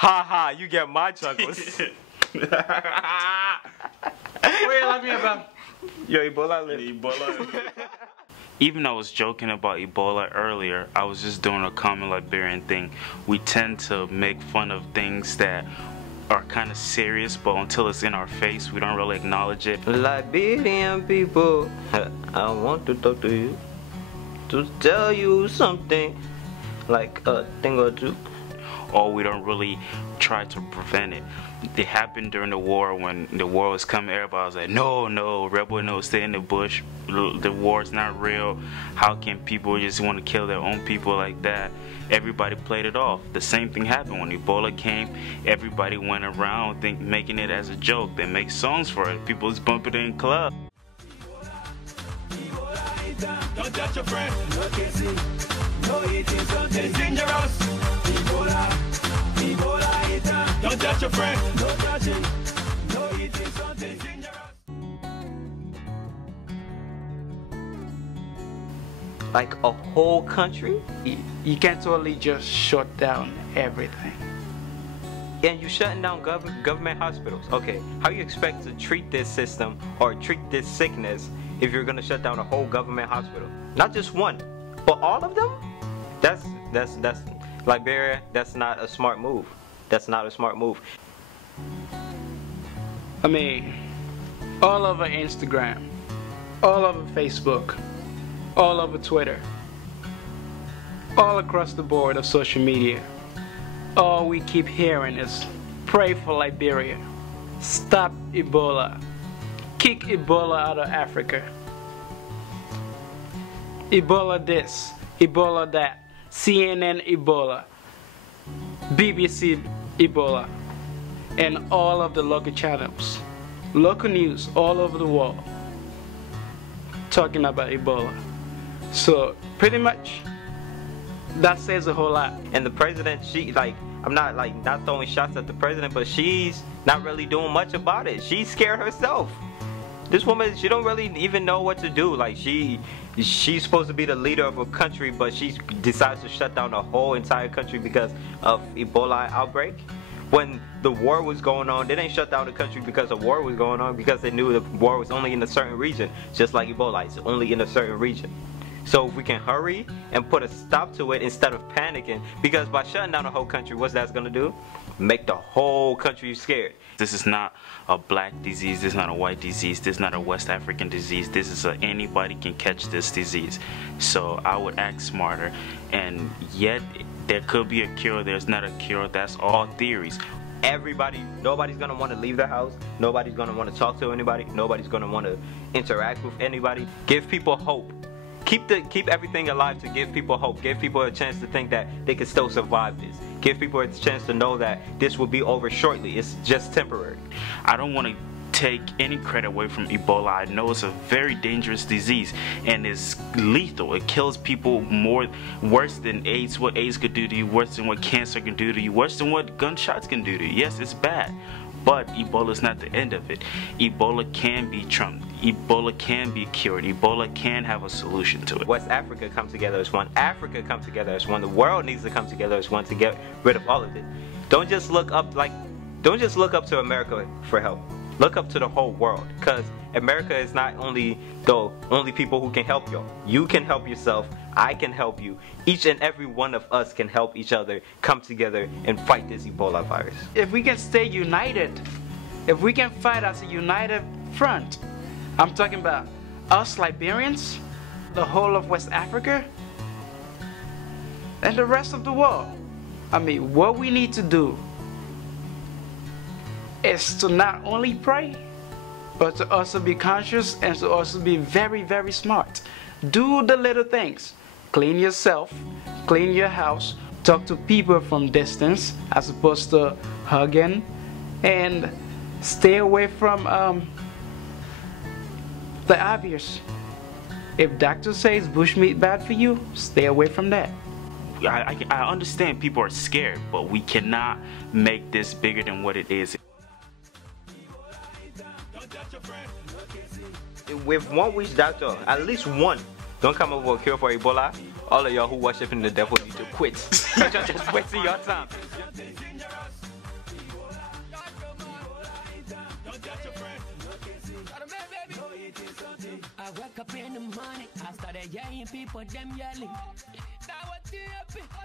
Ha ha, you get my chuckles. What are you laughing about? Yo, Ebola. Even though I was joking about Ebola earlier, I was just doing a common Liberian thing. We tend to make fun of things that are kind of serious, but until it's in our face, we don't really acknowledge it. Liberian people, I want to talk to you, to tell you something, like a thing or two. Or we don't really try to prevent it. It happened during the war. When the war was coming, everybody was like, no, rebel, no, stay in the bush. The war's not real. How can people just want to kill their own people like that? Everybody played it off. The same thing happened when Ebola came. Everybody went around making it as a joke. They make songs for it. People was bumping it in clubs. Don't touch your friend. No kissing, no eating something. It's dangerous. Ebola eater. Don't touch your friend. No touching, no eating something. It's dangerous. Like a whole country? You can't totally just shut down everything. And you shutting down government hospitals. Okay, how you expect to treat this system or treat this sickness if you're gonna shut down a whole government hospital? Not just one, but all of them? That's Liberia, that's not a smart move. That's not a smart move. I mean, all over Instagram, all over Facebook, all over Twitter, all across the board of social media, all we keep hearing is pray for Liberia, stop Ebola, kick Ebola out of Africa, Ebola this, Ebola that, CNN Ebola, BBC Ebola, and all of the local channels, local news all over the world talking about Ebola. So pretty much that says a whole lot. And the president, I'm not throwing shots at the president, but she's not really doing much about it. She's scared herself. This woman, she don't really even know what to do. Like she's supposed to be the leader of a country, but she decides to shut down the whole entire country because of Ebola outbreak. When the war was going on, they didn't shut down the country because the war was going on, because they knew the war was only in a certain region, just like Ebola, it's only in a certain region. So if we can hurry and put a stop to it instead of panicking, because by shutting down the whole country, what's that's gonna do? Make the whole country scared. This is not a black disease, this is not a white disease, this is not a West African disease, this is anybody can catch this disease. So I would act smarter, and yet there could be a cure, there's not a cure, that's all theories. Nobody's gonna want to leave the house, nobody's gonna want to talk to anybody, nobody's gonna want to interact with anybody. Give people hope. Keep everything alive to give people hope. Give people a chance to think that they can still survive this. Give people a chance to know that this will be over shortly. It's just temporary. I don't want to take any credit away from Ebola. I know it's a very dangerous disease and it's lethal. It kills people worse than AIDS, what AIDS could do to you, worse than what cancer can do to you, worse than what gunshots can do to you. Yes, it's bad, but Ebola is not the end of it. Ebola can be trumped. Ebola can be cured. Ebola can have a solution to it. West Africa come together as one. Africa come together as one. The world needs to come together as one to get rid of all of it. Don't just look up to America for help. Look up to the whole world, because America is not only the only people who can help you. You can help yourself. I can help you. Each and every one of us can help each other come together and fight this Ebola virus. If we can stay united, if we can fight as a united front, I'm talking about us Liberians, the whole of West Africa, and the rest of the world. I mean, what we need to do is to not only pray, but to also be conscious and to also be very, very smart. Do the little things. Clean yourself, clean your house, talk to people from distance as opposed to hugging, and stay away from the obvious. If doctor says bushmeat bad for you, stay away from that. I understand people are scared, but we cannot make this bigger than what it is. With one witch doctor, at least one, don't come up with a cure for Ebola, all of y'all who worshiping the devil need to quit. You're just wasting your time. Yeah, people them yelling. Now what you happy?